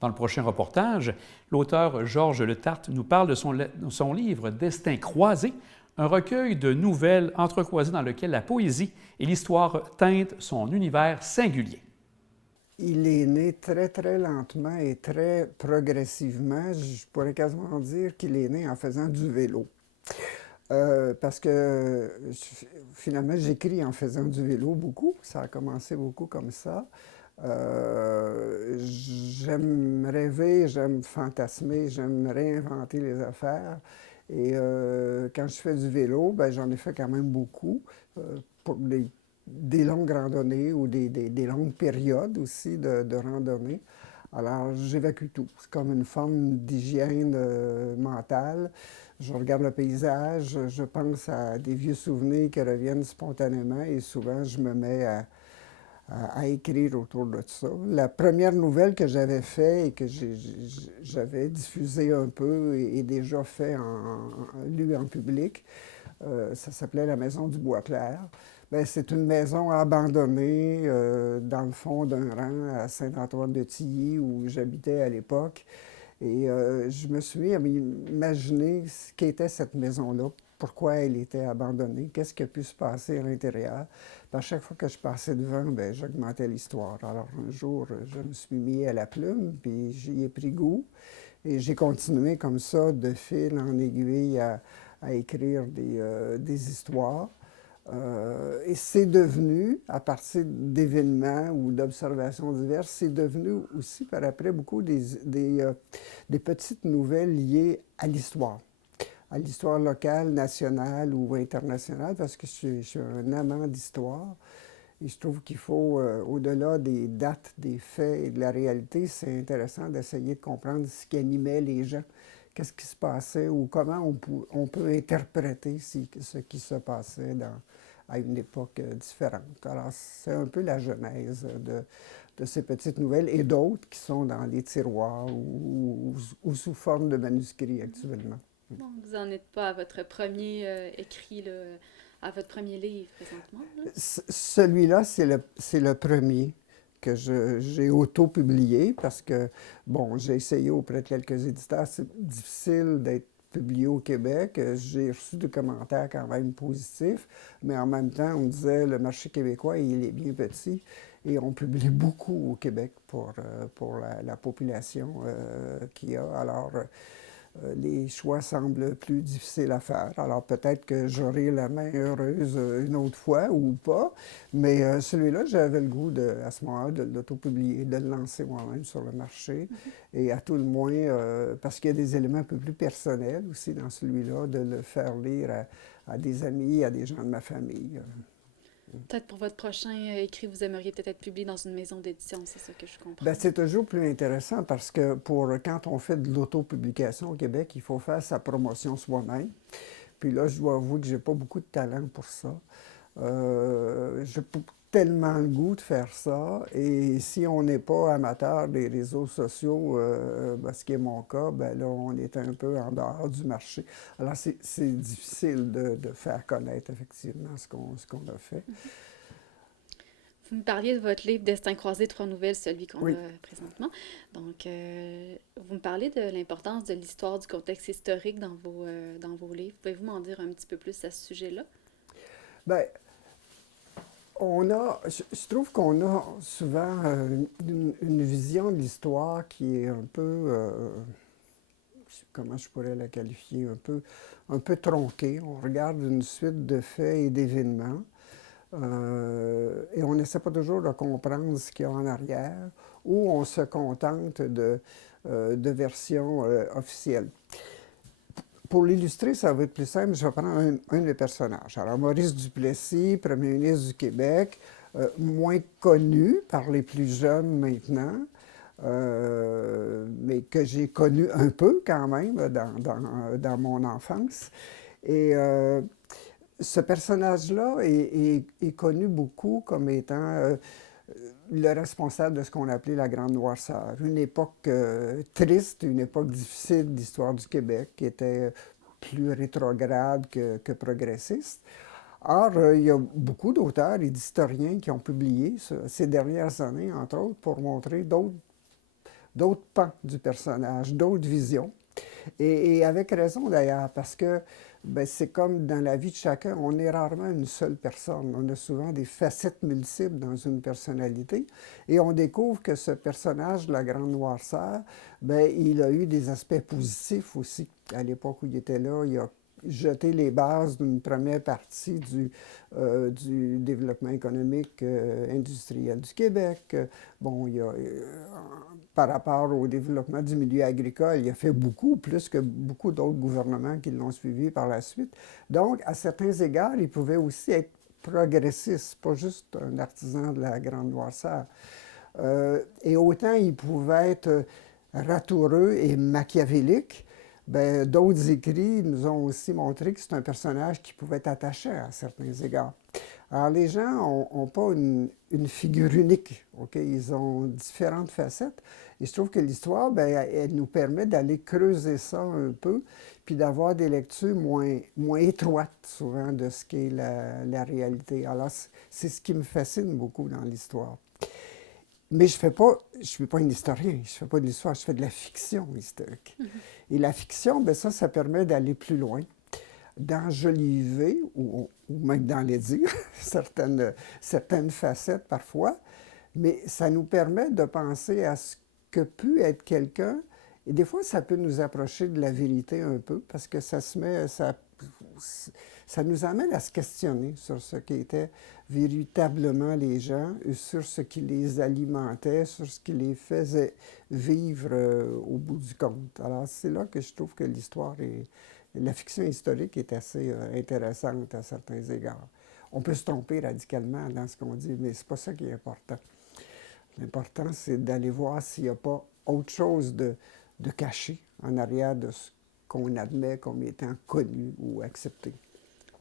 Dans le prochain reportage, l'auteur Georges Letarte nous parle de son livre « Destin croisé », un recueil de nouvelles entrecroisées dans lequel la poésie et l'histoire teintent son univers singulier. Il est né très, très lentement et très progressivement. Je pourrais quasiment dire qu'il est né en faisant du vélo. Parce que finalement, j'écris en faisant du vélo beaucoup. Ça a commencé beaucoup comme ça. J'aime rêver, j'aime fantasmer, j'aime réinventer les affaires. Et quand je fais du vélo, ben, j'en ai fait quand même beaucoup pour des longues randonnées ou des longues périodes aussi de randonnée. Alors, j'évacue tout. C'est comme une forme d'hygiène mentale. Je regarde le paysage, je pense à des vieux souvenirs qui reviennent spontanément et souvent je me mets à écrire autour de ça. La première nouvelle que j'avais faite et que j'avais diffusée un peu et déjà fait lu en public, ça s'appelait La Maison du Bois-Clair. Bien, c'est une maison abandonnée dans le fond d'un rang à Saint-Antoine-de-Tilly où j'habitais à l'époque. Et je me suis imaginé ce qu'était cette maison-là, pourquoi elle était abandonnée, qu'est-ce qui a pu se passer à l'intérieur. Puis à chaque fois que je passais devant, bien, j'augmentais l'histoire. Alors un jour, je me suis mis à la plume, puis j'y ai pris goût. Et j'ai continué comme ça, de fil en aiguille, à écrire des histoires. Et c'est devenu, à partir d'événements ou d'observations diverses, c'est devenu aussi par après beaucoup des petites nouvelles liées à l'histoire locale, nationale ou internationale, parce que je suis un amant d'histoire. Et je trouve qu'il faut, au-delà des dates, des faits et de la réalité, c'est intéressant d'essayer de comprendre ce qui animait les gens, qu'est-ce qui se passait ou comment on peut interpréter ce qui se passait à une époque différente. Alors, c'est un peu la genèse de ces petites nouvelles et d'autres qui sont dans les tiroirs ou sous forme de manuscrits actuellement. Donc, vous n'en êtes pas à votre premier écrit, là, à votre premier livre présentement, là? Celui-là, c'est le premier que j'ai auto-publié parce que, bon, j'ai essayé auprès de quelques éditeurs. C'est difficile d'être publié au Québec. J'ai reçu des commentaires quand même positifs, mais en même temps, on me disait le marché québécois, il est bien petit et on publie beaucoup au Québec pour la population qu'il y a. Alors, les choix semblent plus difficiles à faire. Alors peut-être que j'aurai la main heureuse une autre fois ou pas, mais celui-là, j'avais le goût à ce moment-là de l'auto-publier, de le lancer moi-même sur le marché. Et à tout le moins, parce qu'il y a des éléments un peu plus personnels aussi dans celui-là, de le faire lire à des amis, à des gens de ma famille. Peut-être pour votre prochain écrit, vous aimeriez peut-être être publié dans une maison d'édition, c'est ça que je comprends. Bien, c'est toujours plus intéressant parce que quand on fait de l'autopublication au Québec, il faut faire sa promotion soi-même. Puis là, je dois avouer que j'ai pas beaucoup de talent pour ça. J'ai pas tellement le goût de faire ça. Et si on n'est pas amateur des réseaux sociaux, ce qui est mon cas, ben là, on est un peu en dehors du marché. Alors, c'est difficile de faire connaître effectivement ce qu'on a fait. Vous me parliez de votre livre Destin croisé, trois nouvelles, celui qu'on Oui. a présentement. Donc, vous me parlez de l'importance de l'histoire, du contexte historique dans vos livres. Pouvez-vous m'en dire un petit peu plus à ce sujet-là? Bien, je trouve qu'on a souvent une vision de l'histoire qui est un peu, comment je pourrais la qualifier, un peu tronquée. On regarde une suite de faits et d'événements et on n'essaie pas toujours de comprendre ce qu'il y a en arrière ou on se contente de versions officielles. Pour l'illustrer, ça va être plus simple. Je vais prendre un des personnages. Alors, Maurice Duplessis, premier ministre du Québec, moins connu par les plus jeunes maintenant, mais que j'ai connu un peu quand même dans mon enfance. Et ce personnage-là est connu beaucoup comme étant le responsable de ce qu'on appelait la Grande Noirceur. Une époque triste, une époque difficile d'histoire du Québec, qui était plus rétrograde que progressiste. Or, il y a beaucoup d'auteurs et d'historiens qui ont publié ces dernières années, entre autres, pour montrer d'autres pans du personnage, d'autres visions. Et avec raison d'ailleurs, parce que ben, c'est comme dans la vie de chacun, on est rarement une seule personne. On a souvent des facettes multiples dans une personnalité. Et on découvre que ce personnage de la Grande Noirceur, ben, il a eu des aspects positifs aussi. À l'époque où il était là, il a jeté les bases d'une première partie du développement économique industriel du Québec. Bon, par rapport au développement du milieu agricole, il a fait beaucoup, plus que beaucoup d'autres gouvernements qui l'ont suivi par la suite. Donc, à certains égards, il pouvait aussi être progressiste, pas juste un artisan de la Grande Noirceur. Et autant il pouvait être ratoureux et machiavélique, ben, d'autres écrits nous ont aussi montré que c'est un personnage qui pouvait être attachant à certains égards. Alors, les gens n'ont pas une figure unique, OK? Ils ont différentes facettes. Et je trouve que l'histoire, ben, elle nous permet d'aller creuser ça un peu, puis d'avoir des lectures moins étroites, souvent, de ce qu'est la réalité. Alors, c'est ce qui me fascine beaucoup dans l'histoire. Mais je suis pas un historien, je ne fais pas de l'histoire, je fais de la fiction historique. Et la fiction, ben ça permet d'aller plus loin, d'enjoliver, ou même d'enlaidir certaines facettes parfois, mais ça nous permet de penser à ce que peut être quelqu'un, et des fois, ça peut nous approcher de la vérité un peu, parce que ça nous amène à se questionner sur ce qu'étaient véritablement les gens, sur ce qui les alimentait, sur ce qui les faisait vivre au bout du compte. Alors, c'est là que je trouve que la fiction historique est assez intéressante à certains égards. On peut se tromper radicalement dans ce qu'on dit, mais c'est pas ça qui est important. L'important, c'est d'aller voir s'il n'y a pas autre chose de caché en arrière de ce qu'on admet comme étant connu ou accepté.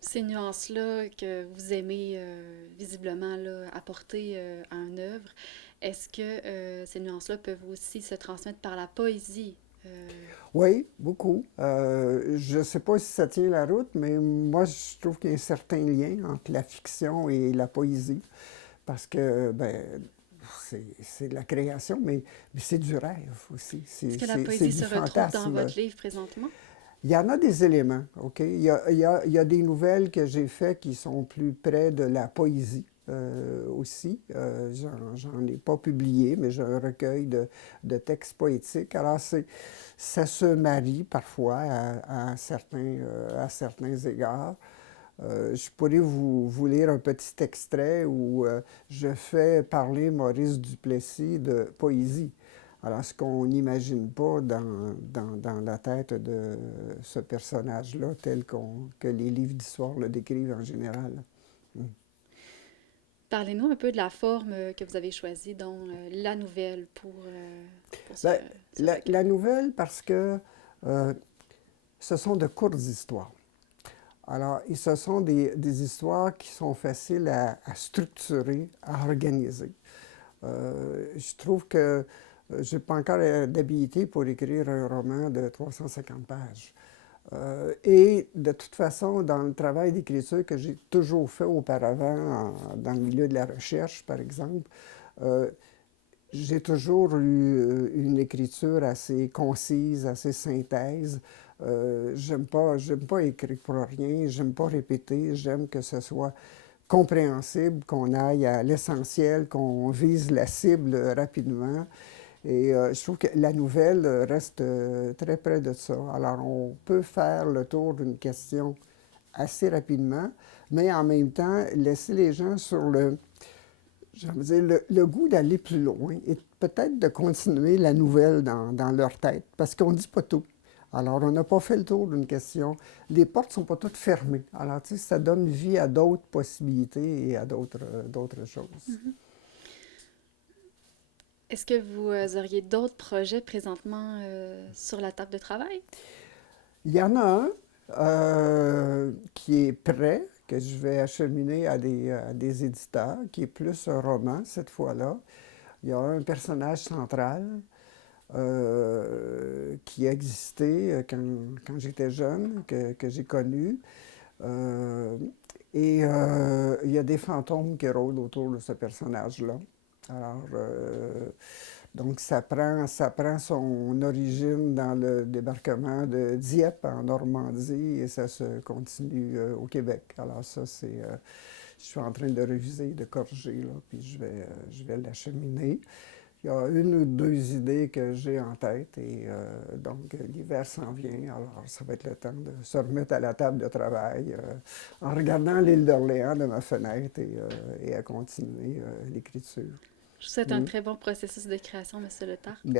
Ces nuances-là que vous aimez visiblement là, apporter à une œuvre, est-ce que ces nuances-là peuvent aussi se transmettre par la poésie? Oui, beaucoup. Je ne sais pas si ça tient la route, mais moi, je trouve qu'il y a un certain lien entre la fiction et la poésie, parce que, ben, c'est de la création, mais c'est du rêve aussi. Est-ce que la C'est poésie du se retrouve dans fantasme. votre livre présentement? Il y en a des éléments, OK? Il y a des nouvelles que j'ai faites qui sont plus près de la poésie aussi. J'en ai pas publié, mais j'ai un recueil de textes poétiques. Alors, ça se marie parfois à certains égards. Je pourrais vous lire un petit extrait où je fais parler Maurice Duplessis de poésie. Alors, ce qu'on n'imagine pas dans la tête de ce personnage-là, que les livres d'histoire le décrivent en général. Mm. Parlez-nous un peu de la forme que vous avez choisie, dont la nouvelle pour Ben, ce recueil. la nouvelle, parce que euh, ce sont de courtes histoires. Alors, et ce sont des histoires qui sont faciles à structurer, à organiser. Je trouve que je n'ai pas encore d'habilité pour écrire un roman de 350 pages. Et de toute façon, dans le travail d'écriture que j'ai toujours fait auparavant, dans le milieu de la recherche, par exemple, euh, j'ai toujours eu une écriture assez concise, assez synthèse. J'aime pas écrire pour rien, j'aime pas répéter, j'aime que ce soit compréhensible, qu'on aille à l'essentiel, qu'on vise la cible rapidement. Et je trouve que la nouvelle reste très près de ça. Alors, on peut faire le tour d'une question assez rapidement, mais en même temps, laisser les gens sur le goût d'aller plus loin et peut-être de continuer la nouvelle dans leur tête, parce qu'on ne dit pas tout. Alors, on n'a pas fait le tour d'une question. Les portes ne sont pas toutes fermées. Alors, tu sais, ça donne vie à d'autres possibilités et à d'autres choses. Est-ce que vous auriez d'autres projets présentement sur la table de travail? Il y en a un qui est prêt, que je vais acheminer à des éditeurs, qui est plus un roman cette fois-là. Il y a un personnage central qui a existé quand j'étais jeune, que j'ai connu. Euh, il y a des fantômes qui rôdent autour de ce personnage-là. Alors, Donc, ça prend son origine dans le débarquement de Dieppe, en Normandie, et ça se continue au Québec. Alors ça, je suis en train de réviser, de corriger, là, puis je vais l'acheminer. Il y a une ou deux idées que j'ai en tête et donc l'hiver s'en vient, alors ça va être le temps de se remettre à la table de travail en regardant l'île d'Orléans de ma fenêtre et à continuer l'écriture. Je vous souhaite un Mm. très bon processus de création, Monsieur Letarte.